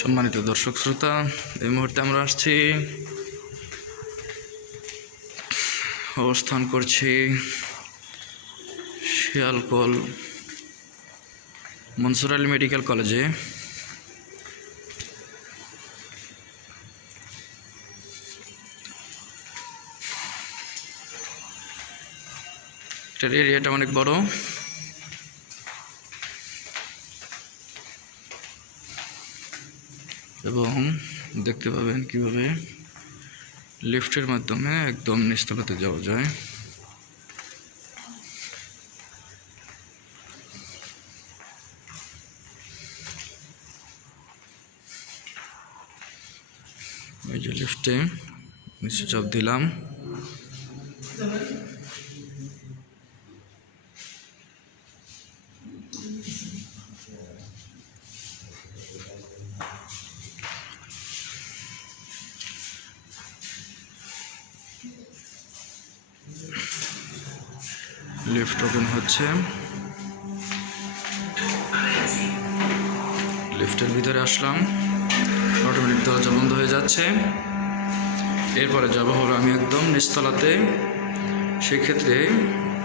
সম্মানিত দর্শক শ্রোতা, এই মুহূর্তে আমরা অবস্থান করছি শিয়ালকোল মনসুর আলী মেডিকেল কলেজে। এটার এরিয়াটা অনেক বড় এবং দেখতে পাবেন কিভাবে লিফটের মাধ্যমে একদম নিচতলাতে যাওয়া যায়। এই যে লিফটে নিচে চাপ দিলাম, লিফট ওপেন হচ্ছে। লিফটের ভিতরে আসলাম, অটোমেটিক দরজা বন্ধ হয়ে যাচ্ছে। এরপরে যাব হলো আমি একদম নিচতলাতে। সেক্ষেত্রে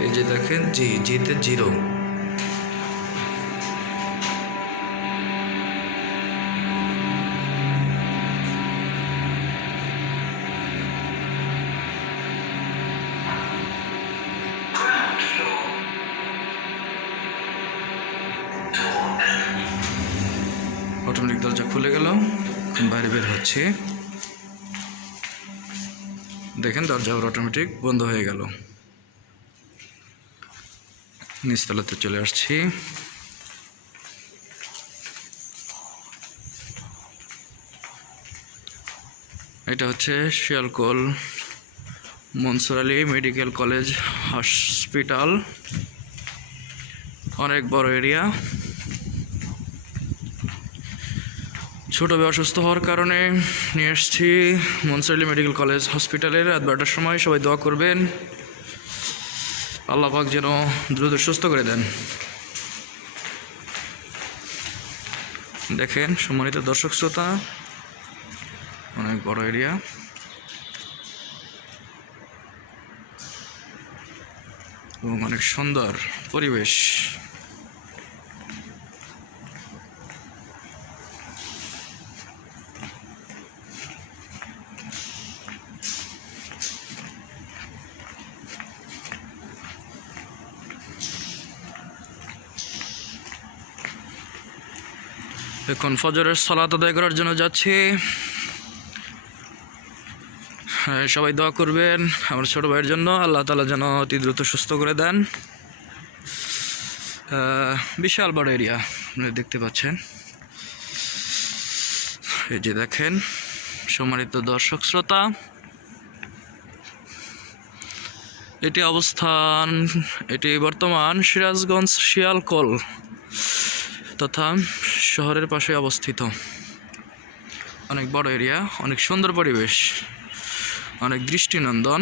এই যে দেখেন জিতে 0, অটোমেটিক দরজা খুলে গেল, বাইরে বের হচ্ছে। দেখেন দরজা অটোমেটিক বন্ধ হয়ে গেল। নিচতলাতে চলে আসছি। এটা হচ্ছে Shialkol Mansur Ali medical college hospital, অনেক বড় এরিয়া। ছোট ভাই অসুস্থ হওয়ার কারণে নিয়ে এসেছি মনসুর আলী মেডিকেল কলেজ হসপিটালের। রাত 12টার সময় সবাই দোয়া করবেন, আল্লাহ পাক যেন দ্রুত সুস্থ করে দেন। দেখেন সম্মানিত দর্শক শ্রোতা, অনেক বড় এরিয়া এবং অনেক সুন্দর পরিবেশ। এখন ফজরের সালাত আদায় করার জন্য যাচ্ছি। সবাই দোয়া করবেন আমার ছোট ভাইয়ের জন্য, আল্লাহ তাআলা যেন অতি দ্রুত সুস্থ করে দেন। বিশাল বড় এরিয়া আপনারা দেখতে পাচ্ছেন। এই যে দেখেন সম্মানিত দর্শক শ্রোতা, এটি বর্তমান সিরাজগঞ্জ শিয়ালকোল তথা শহরের পাশে অবস্থিত। অনেক বড় এরিয়া, অনেক সুন্দর পরিবেশ, অনেক দৃষ্টিনন্দন।